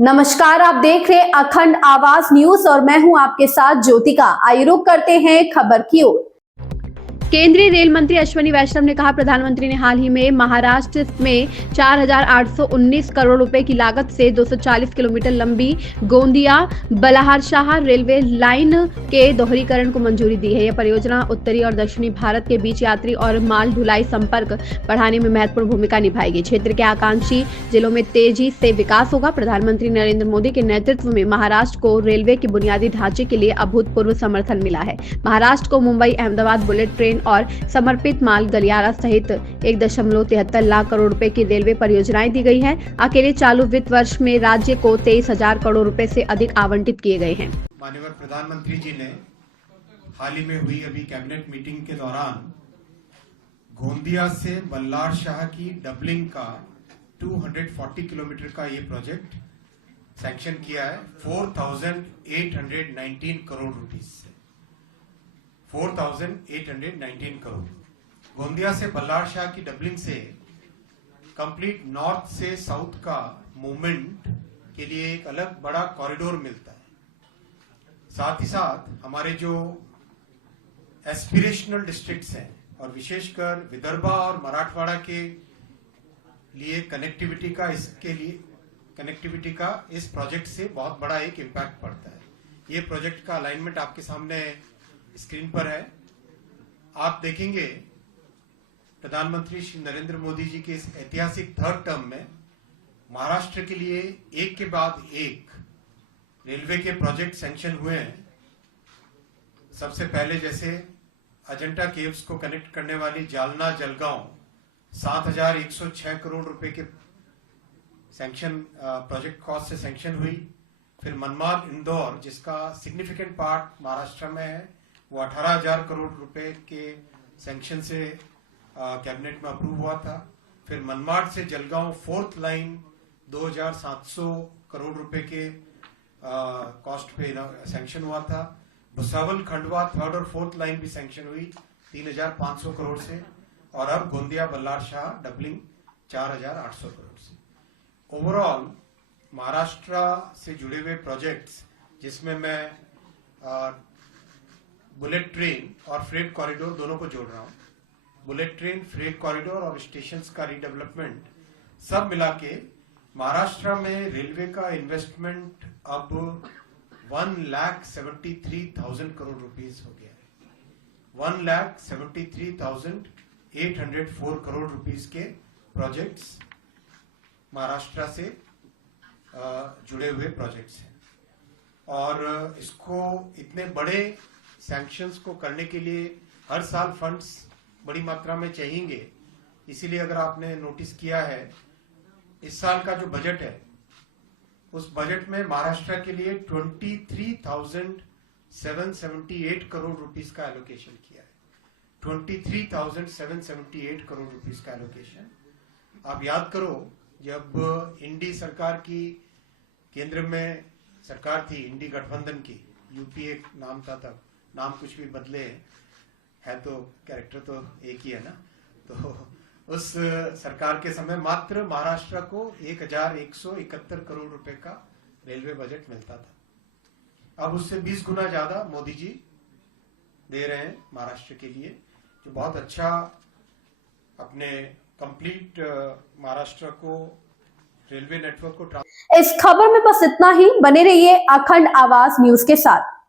नमस्कार, आप देख रहे हैं अखंड आवाज न्यूज और मैं हूं आपके साथ ज्योतिका। आइए रुक करते हैं खबर की ओर। केंद्रीय रेल मंत्री अश्विनी वैष्णव ने कहा, प्रधानमंत्री ने हाल ही में महाराष्ट्र में 4,819 करोड़ रुपए की लागत से 240 किलोमीटर लंबी गोंदिया बलहारशाह रेलवे लाइन के दोहरीकरण को मंजूरी दी है। यह परियोजना उत्तरी और दक्षिणी भारत के बीच यात्री और माल ढुलाई संपर्क बढ़ाने में महत्वपूर्ण भूमिका निभाएगी। क्षेत्र के आकांक्षी जिलों में तेजी से विकास होगा। प्रधानमंत्री नरेंद्र मोदी के नेतृत्व में महाराष्ट्र को रेलवे के बुनियादी ढांचे के लिए अभूतपूर्व समर्थन मिला है। महाराष्ट्र को मुंबई अहमदाबाद बुलेट ट्रेन और समर्पित माल गलियारा सहित 1.73 लाख करोड़ रुपए की रेलवे परियोजनाएं दी गई हैं। अकेले चालू वित्त वर्ष में राज्य को 23,000 करोड़ रुपए से अधिक आवंटित किए गए हैं। माननीय प्रधानमंत्री जी ने हाल ही में हुई अभी कैबिनेट मीटिंग के दौरान गोंदिया से बल्लारशाह की डबलिंग का 240 किलोमीटर का ये प्रोजेक्ट सैंक्शन किया है 4,819 करोड़ रुपीस से। 4,819 करोड़। गोंदिया से बल्लारशाह की डबलिंग से कंप्लीट नॉर्थ से साउथ का मूवमेंट के लिए एक अलग बड़ा कॉरिडोर मिलता है। साथ ही साथ हमारे जो एस्पिरेशनल डिस्ट्रिक्ट्स हैं और विशेषकर विदर्भा और मराठवाड़ा के लिए कनेक्टिविटी का इस प्रोजेक्ट से बहुत बड़ा एक इम्पैक्ट पड़ता है। ये प्रोजेक्ट का अलाइनमेंट आपके सामने स्क्रीन पर है। आप देखेंगे प्रधानमंत्री श्री नरेंद्र मोदी जी के इस ऐतिहासिक थर्ड टर्म में महाराष्ट्र के लिए एक के बाद एक रेलवे के प्रोजेक्ट सैंक्शन हुए हैं। सबसे पहले जैसे अजंता केव्स को कनेक्ट करने वाली जालना जलगांव 7,106 करोड़ रुपए के सैंक्शन प्रोजेक्ट कॉस्ट से सैंक्शन हुई। फिर मनमाड इंदौर जिसका सिग्निफिकेंट पार्ट महाराष्ट्र में है वो 18,000 करोड़ रुपए के सैंक्शन से कैबिनेट में अप्रूव हुआ था। फिर मनमाड से जलगांव फोर्थ लाइन 2,700 करोड़ रुपए के कॉस्ट पे सैंक्शन हुआ था। भुसावल खंडवा थर्ड और फोर्थ लाइन भी सैंक्शन हुई 3,500 करोड़ से। और अब गोंदिया बल्लारशाह डबलिंग 4,800 करोड़ से। ओवरऑल महाराष्ट्र से जुड़े हुए प्रोजेक्ट्स जिसमें मैं बुलेट ट्रेन और फ्रेट कॉरिडोर दोनों को जोड़ रहा हूं। बुलेट ट्रेन, फ्रेट कॉरिडोर और स्टेशंस का रीडेवलपमेंट सब मिला के महाराष्ट्र में रेलवे का इन्वेस्टमेंट अब 1,73,000 करोड़ रुपीस हो गया है। 1,73,804 करोड़ रुपीस के प्रोजेक्ट्स महाराष्ट्र से जुड़े हुए प्रोजेक्ट्स हैं। और इसको इतने बड़े सैंक्शंस को करने के लिए हर साल फंड्स बड़ी मात्रा में चाहिए। इसीलिए अगर आपने नोटिस किया है इस साल का जो बजट है उस बजट में महाराष्ट्र के लिए 23,778 करोड़ रुपीस का एलोकेशन किया है। 23,778 करोड़ रुपीस का एलोकेशन। आप याद करो जब इंडी सरकार की केंद्र में सरकार थी, इंडी गठबंधन की, यूपीए नाम था तब, नाम कुछ भी बदले है तो कैरेक्टर तो एक ही है ना। तो उस सरकार के समय मात्र महाराष्ट्र को 1,171 करोड़ रुपए का रेलवे बजट मिलता था। अब उससे 20 गुना ज्यादा मोदी जी दे रहे हैं महाराष्ट्र के लिए, जो बहुत अच्छा अपने कंप्लीट महाराष्ट्र को रेलवे नेटवर्क को। इस खबर में बस इतना ही। बने रहिए अखंड आवाज न्यूज के साथ।